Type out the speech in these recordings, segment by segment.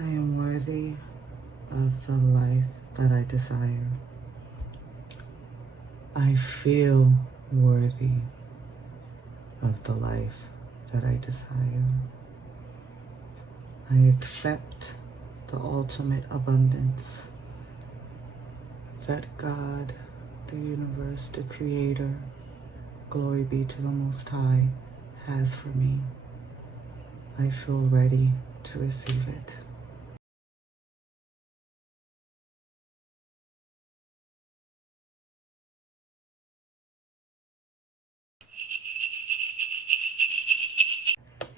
I am worthy of the life that I desire. I feel worthy of the life that I desire. I accept the ultimate abundance that God, the universe, the creator, glory be to the Most High, has for me. I feel ready to receive it.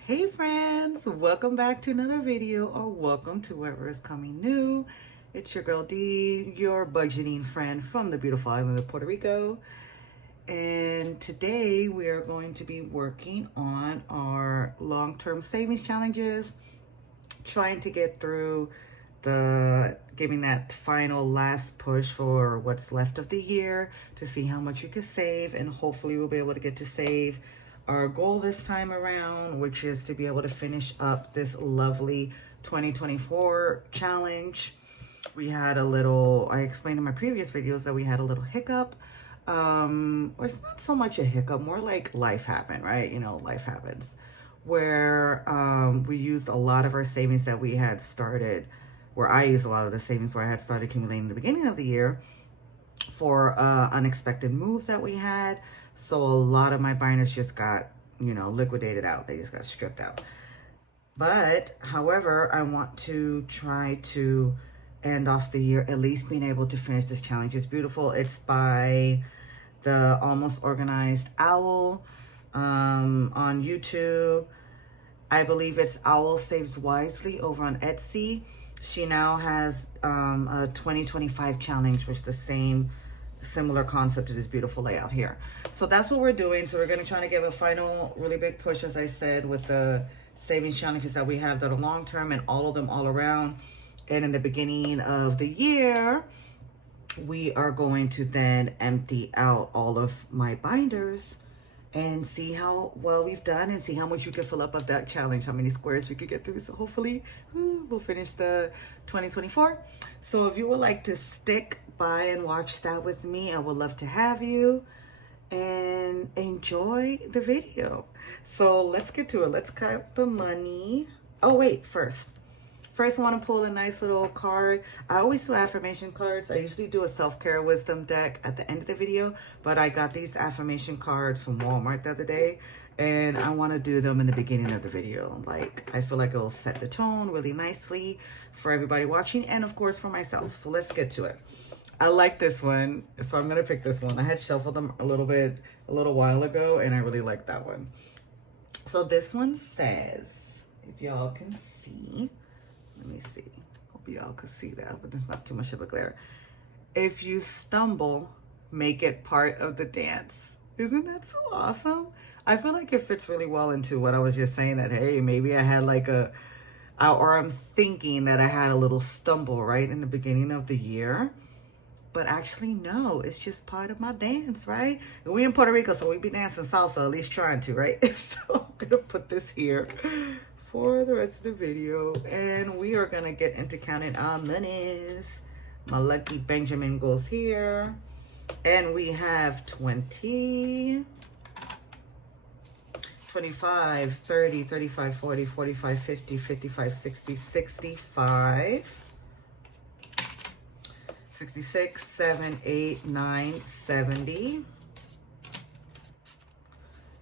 Hey friends, welcome back to another video, or welcome to whoever is coming new. It's your girl D, your budgeting friend from the beautiful island of Puerto Rico. And today we are going to be working on our long-term savings challenges, trying to get through giving that final last push for what's left of the year to see how much you can save, and hopefully we'll be able to get to save our goal this time around, which is to be able to finish up this lovely 2024 challenge. We had a little, I explained in my previous videos that we had a little hiccup. Or it's not so much a hiccup, more like life happened, right? You know, life happens, where we used a lot of our savings that we had started, where I used a lot of the savings where I had started accumulating in the beginning of the year for unexpected moves that we had. So a lot of my binders just got, you know, liquidated out. They just got stripped out. But however, I want to try to end off the year at least being able to finish this challenge. It's beautiful. It's by the Almost Organized Owl on YouTube. I believe it's Owl Saves Wisely over on Etsy. She now has a 2025 challenge, which is the similar concept to this beautiful layout here. So that's what we're doing. So we're going to try to give a final really big push, as I said, with the savings challenges that we have that are long term, and all of them all around. And in the beginning of the year, we are going to then empty out all of my binders and see how well we've done, and see how much we can fill up of that challenge, how many squares we could get through. So hopefully we'll finish the 2024. So if you would like to stick by and watch that with me, I would love to have you, and enjoy the video. So let's get to it. Let's count the money. Oh wait, First, I want to pull a nice little card. I always do affirmation cards. I usually do a self-care wisdom deck at the end of the video, but I got these affirmation cards from Walmart the other day, and I want to do them in the beginning of the video. Like, I feel like it'll set the tone really nicely for everybody watching, and of course for myself. So let's get to it. I like this one, so I'm going to pick this one. I had shuffled them a little while ago, and I really like that one. So this one says, if y'all can see, let me see. Hope y'all can see that, but there's not too much of a glare. If you stumble, make it part of the dance. Isn't that so awesome? I feel like it fits really well into what I was just saying, that, hey, maybe I had like or I'm thinking that I had a little stumble right in the beginning of the year. But actually, no, it's just part of my dance, right? And we in Puerto Rico, so we be dancing salsa, at least trying to, right? So I'm gonna put this here for the rest of the video, and we are gonna get into counting our monies. My lucky Benjamin goes here, and we have 20, 25, 30, 35, 40, 45, 50, 55, 60, 65, 66, 7, 8, 9, 70,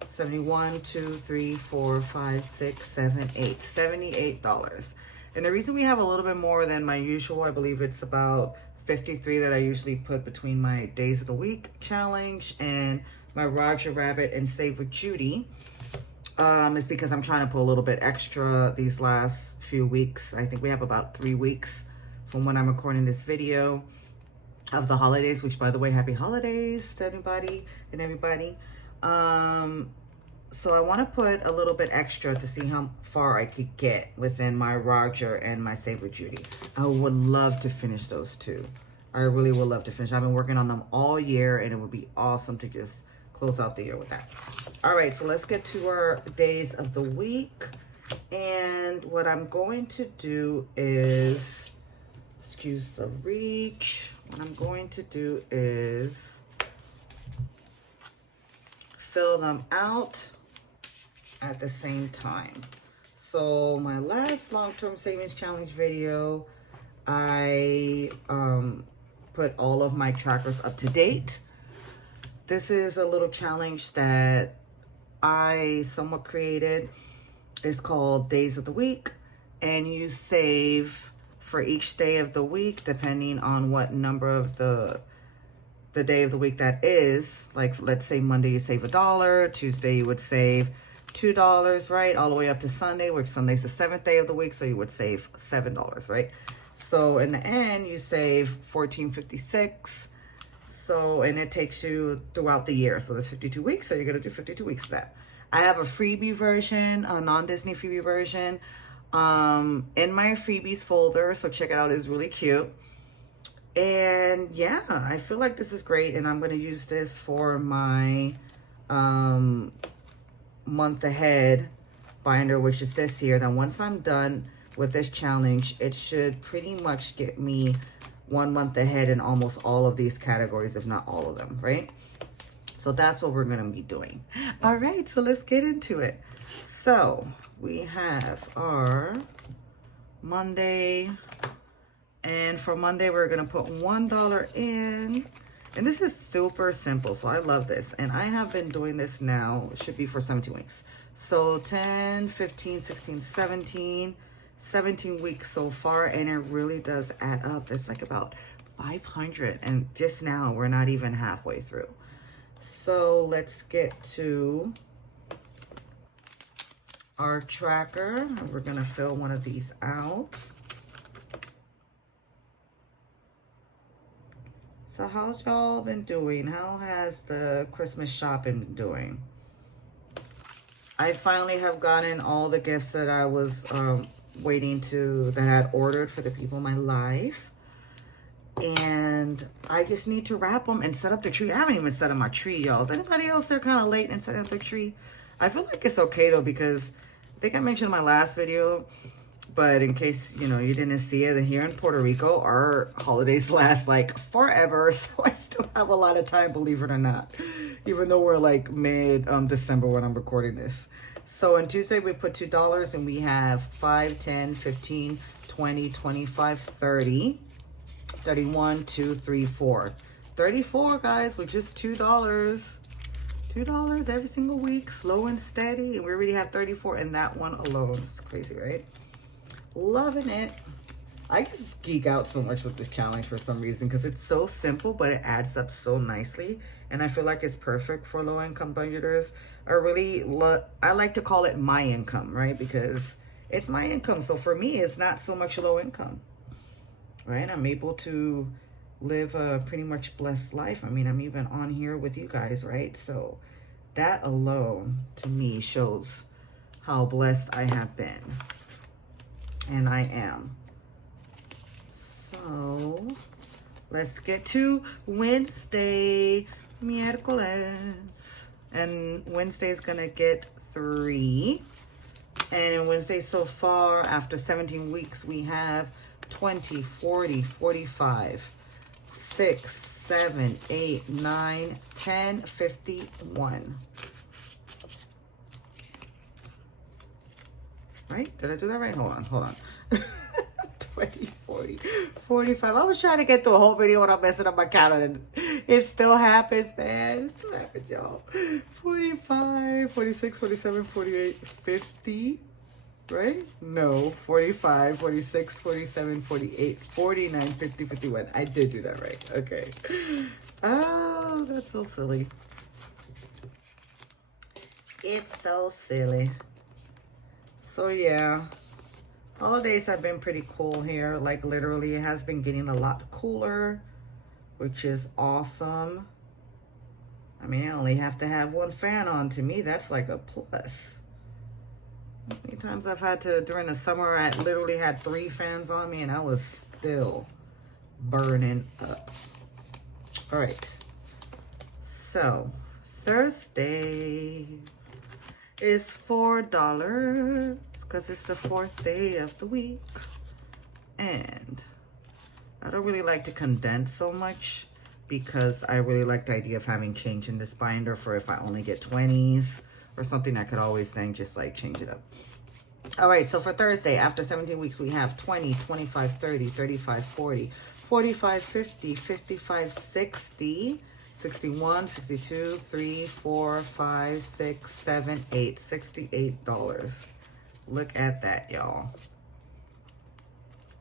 71, 2, 3, 4, 5, 6, 7, 8, $78. And the reason we have a little bit more than my usual, I believe it's about 53 that I usually put between my days of the week challenge and my Roger Rabbit and Save with Judy, is because I'm trying to put a little bit extra these last few weeks. I think we have about 3 weeks from when I'm recording this video of the holidays, which, by the way, happy holidays to anybody and everybody. So I want to put a little bit extra to see how far I could get within my Roger and my Save with Judy. I would love to finish those two. I really would love to finish. I've been working on them all year, and it would be awesome to just close out the year with that. All right, so let's get to our days of the week. And what I'm going to do is, excuse the reach, what I'm going to do is fill them out at the same time. So my last long-term savings challenge video, I put all of my trackers up to date. This is a little challenge that I somewhat created. It's called Days of the Week, and you save for each day of the week depending on what number of the day of the week that is. Like, let's say Monday you save $1, Tuesday you would save $2, right? All the way up to Sunday, which Sunday's the 7th day of the week, so you would save $7, right? So in the end, you save $14.56. So, and it takes you throughout the year. So there's 52 weeks, so you're gonna do 52 weeks of that. I have a freebie version, a non-Disney freebie version, in my freebies folder, so check it out, it's really cute. And yeah, I feel like this is great, and I'm gonna use this for my month ahead binder, which is this here. Then once I'm done with this challenge, it should pretty much get me 1 month ahead in almost all of these categories, if not all of them, right? So that's what we're gonna be doing. All right, so let's get into it. So we have our Monday, and for Monday, we're gonna put $1 in. And this is super simple, so I love this. And I have been doing this now, it should be for 17 weeks. So 10, 15, 16, 17 weeks so far, and it really does add up. There's like about 500, and just now we're not even halfway through. So let's get to our tracker. We're gonna fill one of these out. So how's y'all been doing? How has the Christmas shopping been doing? I finally have gotten all the gifts that I was waiting to, that I had ordered for the people in my life. And I just need to wrap them and set up the tree. I haven't even set up my tree, y'all. Is anybody else there kind of late in setting up the tree? I feel like it's okay though, because I think I mentioned in my last video, but in case, you know, you didn't see it, here in Puerto Rico, our holidays last like forever. So I still have a lot of time, believe it or not, even though we're like mid-December when I'm recording this. So on Tuesday, we put $2 and we have 5, 10, 15, 20, 25, 30, 31, 2, 3, 4. 34, guys, with just $2. $2 every single week, slow and steady. And we already have 34 in that one alone. It's crazy, right? Loving it. I just geek out so much with this challenge for some reason, because it's so simple, but it adds up so nicely. And I feel like it's perfect for low-income budgeters. I like to call it my income, right? Because it's my income. So for me, it's not so much low income, right? I'm able to live a pretty much blessed life. I mean, I'm even on here with you guys, right? So that alone to me shows how blessed I have been. And I am. So let's get to Wednesday, miércoles. And Wednesday's gonna get 3. And Wednesday so far, after 17 weeks, we have 20, 40, 45, 6, 7, 8, 9, 10, 51. Right? Did I do that right? Hold on. 20, 40, 45. I was trying to get through a whole video without messing up my calendar. It still happens, man. It still happens, y'all. 45, 46, 47, 48, 50. Right? No. 45, 46, 47, 48, 49, 50, 51. I did do that right. Okay. Oh, that's so silly. It's so silly. So yeah, holidays have been pretty cool here. Like literally it has been getting a lot cooler, which is awesome. I mean, I only have to have one fan on. To me, that's like a plus. How many times I've had to, during the summer, I literally had 3 fans on me and I was still burning up. All right, so Thursday. is $4 because it's the 4th day of the week. And I don't really like to condense so much because I really like the idea of having change in this binder for if I only get 20s or something, I could always then just like change it up. All right, so for Thursday, after 17 weeks, we have 20, 25, 30, 35, 40, 45, 50, 55, 60, 61, 62, 3, 4, 5, 6, 7, 8, $68. Look at that, y'all.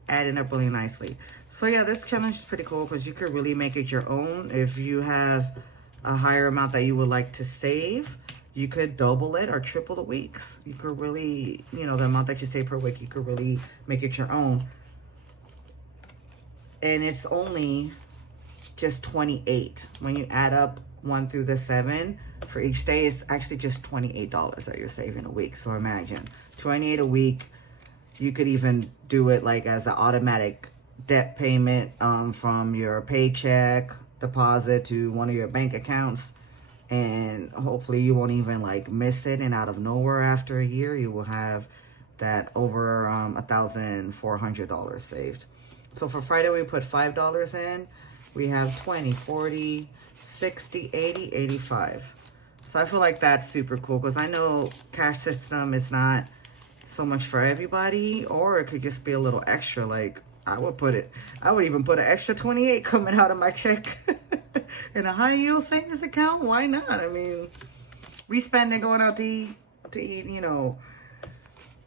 Adding up really nicely. So yeah, this challenge is pretty cool because you could really make it your own. If you have a higher amount that you would like to save, you could double it or triple the weeks. You could really, you know, the amount that you save per week, you could really make it your own. And it's only just 28. When you add up 1 through the 7 for each day, it's actually just $28 that you're saving a week. So imagine 28 a week. You could even do it like as an automatic debt payment from your paycheck deposit to one of your bank accounts. And hopefully you won't even like miss it, and out of nowhere after a year you will have that over $1,400 saved. So for Friday we put $5 in. We have 20, 40, 60, 80, 85. So I feel like that's super cool because I know cash system is not so much for everybody, or it could just be a little extra. Like I would even put an extra 28 coming out of my check in a high yield savings account. Why not? I mean, we spending going out to eat, you know,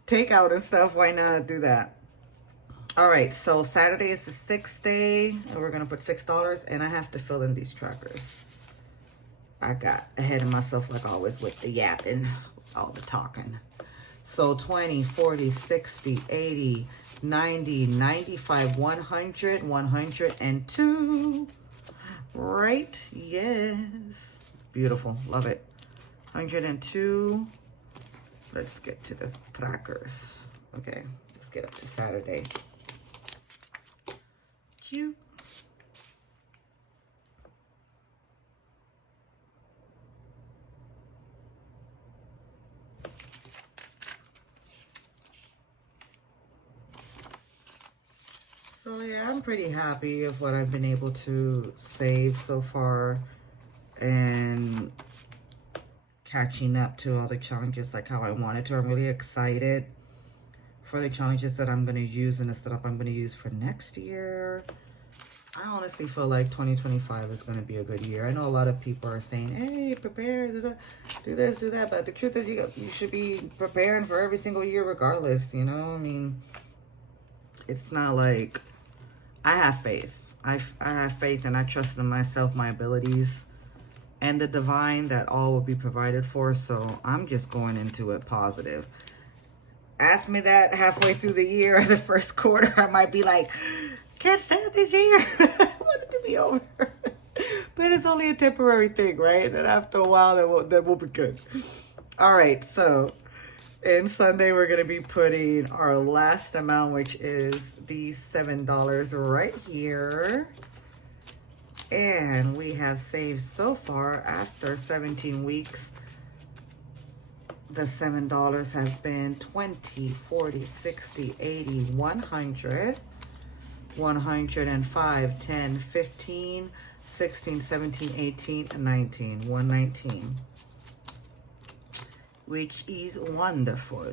takeout and stuff. Why not do that? All right, so Saturday is the 6th day, and we're gonna put $6, and I have to fill in these trackers. I got ahead of myself like always with the yapping, all the talking. So 20, 40, 60, 80, 90, 95, 100, 102. Right? Yes. Beautiful. Love it. 102. Let's get to the trackers. Okay. Let's get up to Saturday. Cute. So yeah, I'm pretty happy of what I've been able to save so far and catching up to all the challenges like how I wanted to. I'm really excited for the challenges that I'm going to use and the setup I'm going to use for next year. I honestly feel like 2025 is going to be a good year. I know a lot of people are saying, hey, prepare, do this, do that. But the truth is you should be preparing for every single year regardless, you know? I mean, it's not like... I have faith. I have faith and I trust in myself, my abilities, and the divine that all will be provided for. So I'm just going into it positive. Ask me that halfway through the year or the first quarter, I might be like, can't stand it this year. I want it to be over. But it's only a temporary thing, right? And after a while, that will be good. All right, so... and Sunday, we're going to be putting our last amount, which is the $7 right here. And we have saved so far after 17 weeks. The $7 has been 20, 40, 60, 80, 100, 105, 10, 15, 16, 17, 18, 19, 119. Which is wonderful.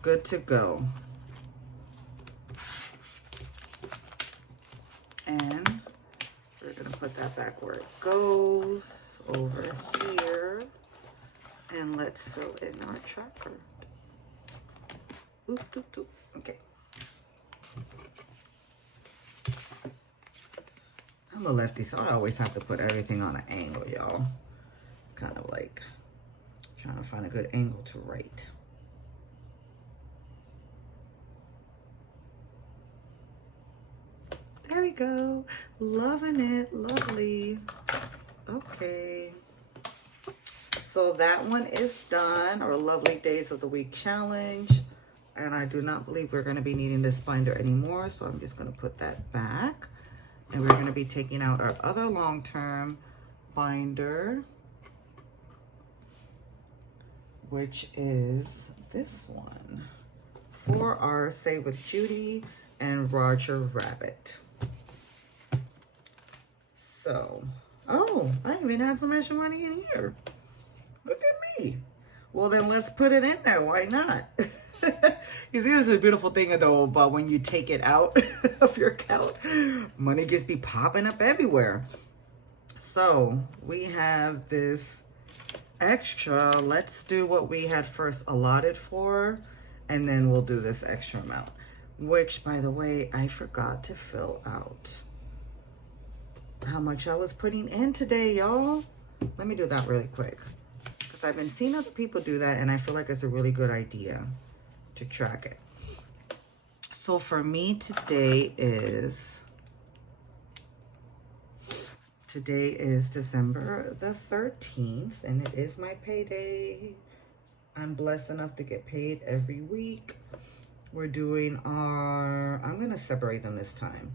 Good to go. And we're gonna put that back where it goes, over here. And let's fill in our tracker. Oop, oop, oop. Okay. I'm a lefty, so I always have to put everything on an angle, y'all. It's kind of like trying to find a good angle to write. There we go. Loving it. Lovely. Okay. So that one is done, our Lovely Days of the Week challenge. And I do not believe we're going to be needing this binder anymore. So I'm just going to put that back. And we're going to be taking out our other long-term binder. which is this one for our Save with Judy and Roger Rabbit. So, oh, I even had some extra money in here. Look at me. Well, then let's put it in there. Why not? You see, this is a beautiful thing though, but when you take it out of your account, money just be popping up everywhere. So we have this extra. Let's do what we had first allotted for, and then we'll do this extra amount, which, by the way, I forgot to fill out how much I was putting in today, y'all. Let me do that really quick, because I've been seeing other people do that, and I feel like it's a really good idea to track it. So for me, today is December the 13th, and it is my payday. I'm blessed enough to get paid every week. We're doing our, I'm gonna separate them this time,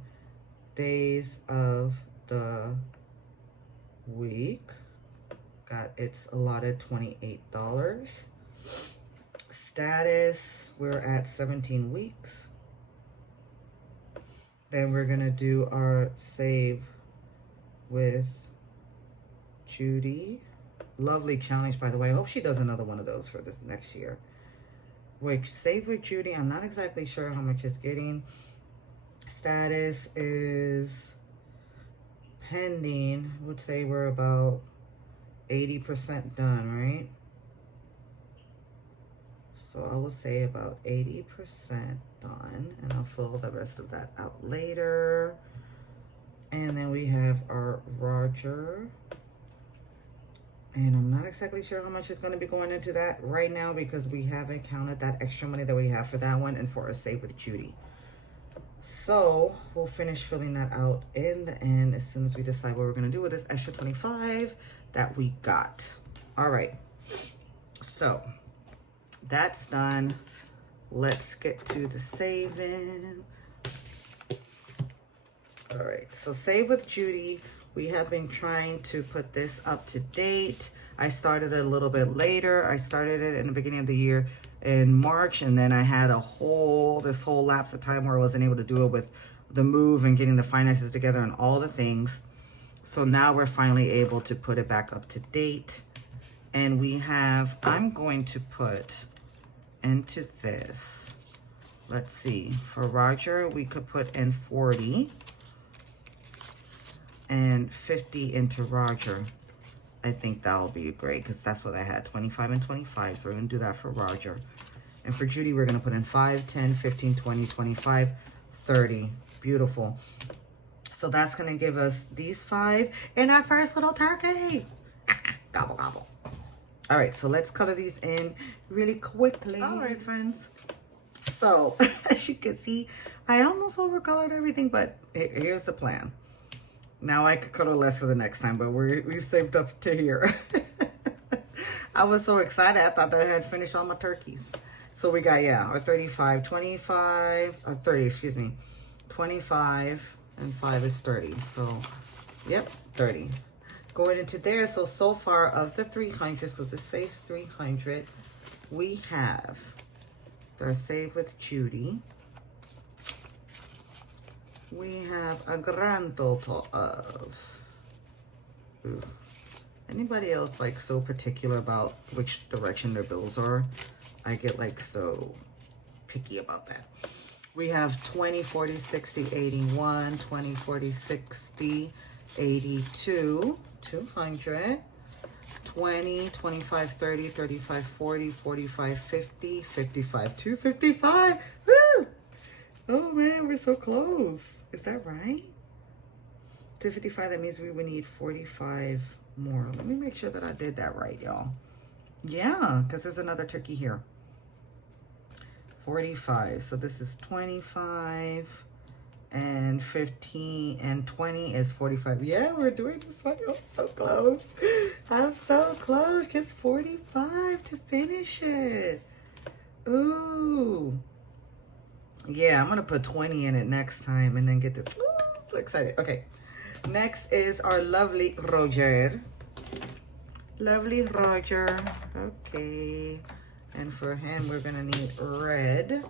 days of the week. Got its allotted $28. Status, we're at 17 weeks. Then we're gonna do our Save with Judy. Lovely challenge, by the way. I hope she does another one of those for the next year. Which, Save with Judy, I'm not exactly sure how much it's getting. Status is pending. I would say we're about 80% done, right? So I will say about 80% done, and I'll fill the rest of that out later. And then we have our Roger. And I'm not exactly sure how much is going to be going into that right now, because we haven't counted that extra money that we have for that one and for our Save with Judy. So we'll finish filling that out in the end as soon as we decide what we're going to do with this extra 25 that we got. All right. So that's done. Let's get to the saving. All right, so Save with Judy, we have been trying to put this up to date. I started it a little bit later. I started it in the beginning of the year in March, and then I had this whole lapse of time where I wasn't able to do it with the move and getting the finances together and all the things. So now we're finally able to put it back up to date. And we have, I'm going to put into this, let's see, for Roger, we could put in 40 and 50 into Roger. I think that'll be great, because that's what I had, 25 and 25. So we're gonna do that for Roger. And for Judy, we're gonna put in 5, 10, 15, 20, 25, 30. Beautiful. So that's gonna give us these 5 and our first little turkey. Gobble, gobble. All right, so let's color these in really quickly. All right, friends. So as you can see, I almost overcolored everything, but here's the plan. Now I could color less for the next time, but we've saved up to here. I was so excited. I thought that I had finished all my turkeys. So we got, yeah, our 35, 25, 30, excuse me. 25 and 5 is 30. So, yep, 30. Going into there, so far of the 300s, because the save's 300, we have our Save with Judy. We have a grand total of, anybody else like so particular about which direction their bills are? I get like so picky about that. We have 20, 40, 60, 81, 20, 40, 60, 82, 200, 20, 25, 30, 35, 40, 45, 50, 55, 255. Woo! Oh man, we're so close. Is that right? 255, that means we would need 45 more. Let me make sure that I did that right, y'all. Yeah, because there's another turkey here. 45, so this is 25 and 15 and 20 is 45. Yeah, we're doing this one. I'm so close. I'm so close. Just 45 to finish it. Ooh. Yeah, I'm gonna put 20 in it next time and then get this. Ooh, so excited. Okay, next is our lovely Roger. Lovely Roger. Okay. And for him, we're gonna need red.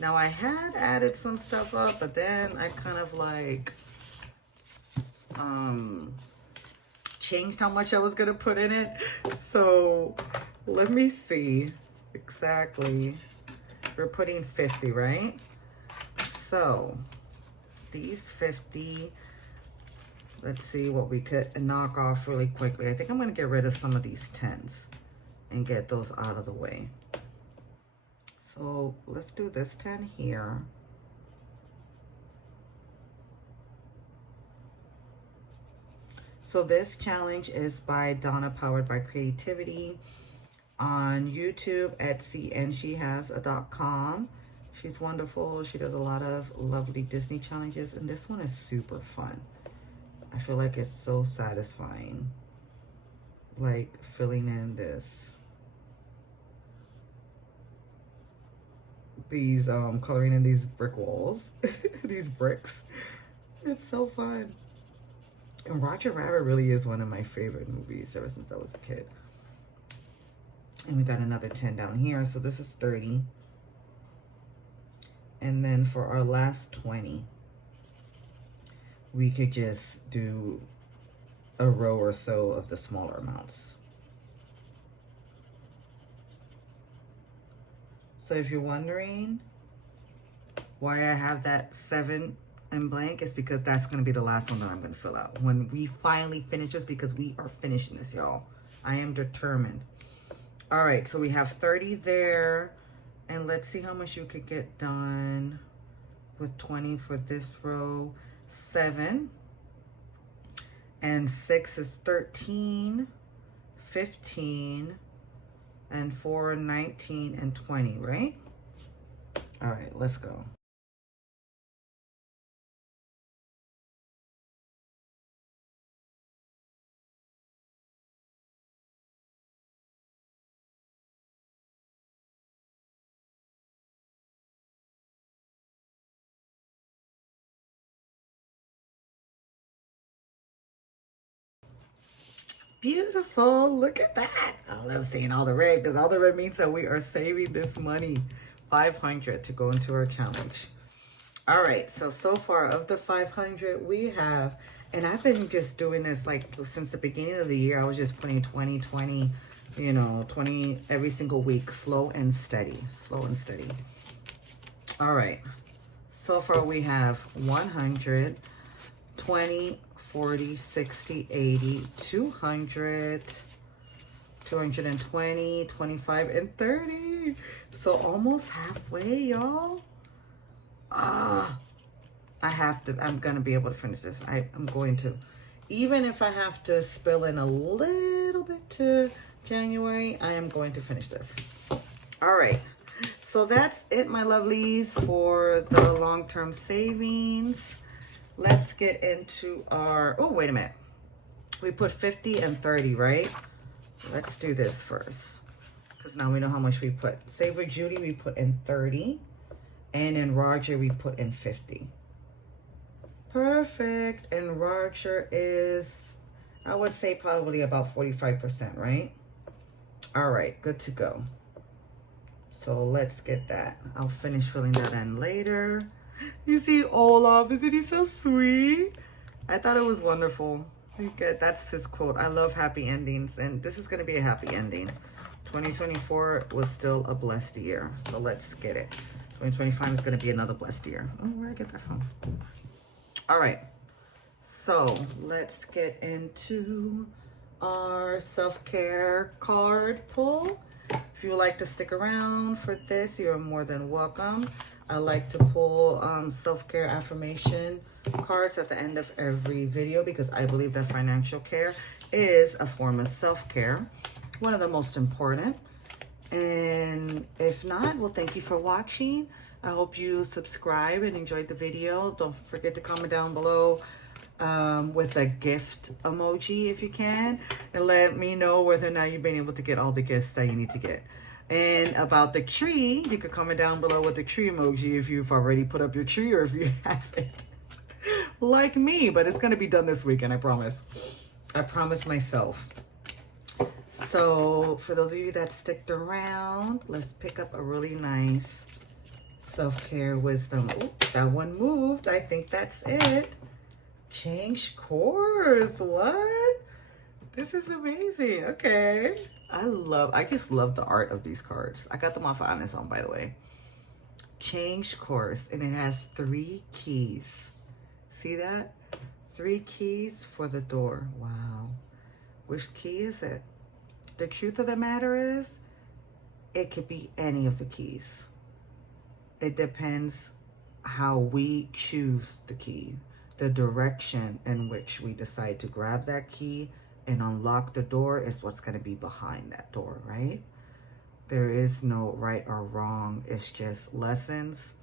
Now I had added some stuff up, but then I kind of like changed how much I was gonna put in it. So let me see exactly. We're putting 50, right? So these 50, let's see what we could knock off really quickly. I think I'm gonna get rid of some of these 10s and get those out of the way. So let's do this 10 here. So this challenge is by Donna, powered by creativity, on YouTube, Etsy, and she has a .com. She's wonderful. She does a lot of lovely Disney challenges, and this one is super fun. I feel like it's so satisfying, like filling in these coloring in these brick walls, these bricks. It's so fun. And Roger Rabbit really is one of my favorite movies ever since I was a kid. And we got another 10 down here, so this is 30. And then for our last 20, we could just do a row or so of the smaller amounts. So if you're wondering why I have that 7 in blank, it's because that's going to be the last one that I'm going to fill out when we finally finish this, because we are finishing this, y'all. I am determined. All right, so we have 30 there, and let's see how much you could get done with 20 for this row. 7 and 6 is 13, 15, and 4, 19, and 20, right? All right, let's go. Beautiful, look at that. I love seeing all the red, because all the red means that we are saving this money. 500 to go into our challenge. All right, so far of the 500 we have, and I've been just doing this like since the beginning of the year. I was just putting 20, 20, you know, 20 every single week, slow and steady, slow and steady. All right, so far we have 100, 20, 40, 60, 80, 200, 220, 25, and 30. So almost halfway, y'all. I'm gonna be able to finish this. I'm going to. Even if I have to spill in a little bit to January, I am going to finish this. All right. So that's it, my lovelies, for the long-term savings. Let's get into our, oh, wait a minute. We put 50 and 30, right? Let's do this first, because now we know how much we put. Save with Judy, we put in 30. And in Roger, we put in 50. Perfect. And Roger is, I would say probably about 45%, right? All right, good to go. So let's get that. I'll finish filling that in later. You see Olaf, isn't he so sweet? I thought it was wonderful. That's his quote. I love happy endings, and this is going to be a happy ending. 2024 was still a blessed year, so let's get it. 2025 is going to be another blessed year. Oh, where did I get that from? All right, so let's get into our self-care card pull. If you would like to stick around for this, you're more than welcome. I like to pull self-care affirmation cards at the end of every video, because I believe that financial care is a form of self-care, one of the most important. And if not, well, thank you for watching. I hope you subscribe and enjoyed the video. Don't forget to comment down below with a gift emoji if you can, and let me know whether or not you've been able to get all the gifts that you need to get. And about the tree, you could comment down below with the tree emoji if you've already put up your tree, or if you haven't, like me. But it's going to be done this weekend, I promise. I promise myself. So for those of you that sticked around, let's pick up a really nice self-care wisdom. Oh, that one moved. I think that's it. Change course. What? This is amazing. Okay. I just love the art of these cards. I got them off of Amazon, by the way. Change course, and it has 3 keys. See that? 3 keys for the door. Wow. Which key is it? The truth of the matter is, it could be any of the keys. It depends how we choose the key, the direction in which we decide to grab that key and unlock the door is what's going to be behind that door, right? There is no right or wrong. It's just lessons,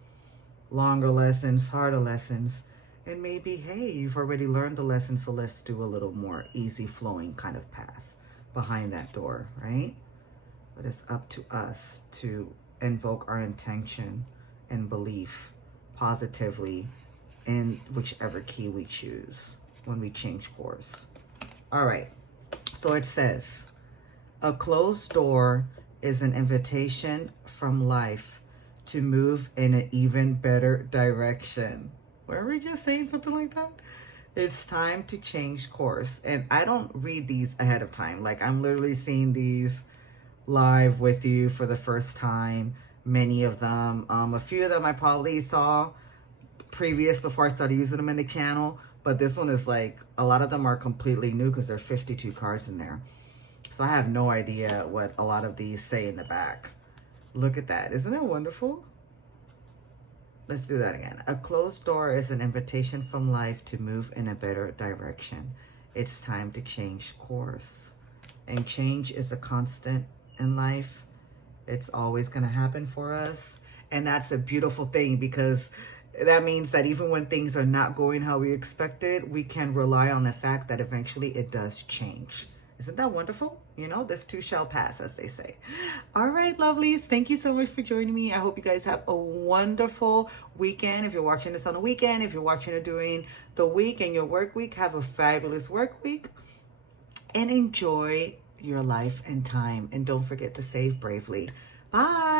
longer lessons, harder lessons. And maybe, hey, you've already learned the lesson, so let's do a little more easy flowing kind of path behind that door, right? But it's up to us to invoke our intention and belief positively in whichever key we choose when we change course. All right, so it says, a closed door is an invitation from life to move in an even better direction. Were we just saying something like that? It's time to change course. And I don't read these ahead of time. Like, I'm literally seeing these live with you for the first time. Many of them, a few of them I probably saw previous before I started using them in the channel. But this one is like, a lot of them are completely new because there's 52 cards in there. So I have no idea what a lot of these say in the back. Look at that. Isn't that wonderful? Let's do that again. A closed door is an invitation from life to move in a better direction. It's time to change course. And change is a constant in life. It's always going to happen for us. And that's a beautiful thing, because that means that even when things are not going how we expected, we can rely on the fact that eventually it does change. Isn't that wonderful? You know, this too shall pass, as they say. All right, lovelies. Thank you so much for joining me. I hope you guys have a wonderful weekend. If you're watching this on a weekend, if you're watching it during the week and your work week, have a fabulous work week and enjoy your life and time. And don't forget to save bravely. Bye.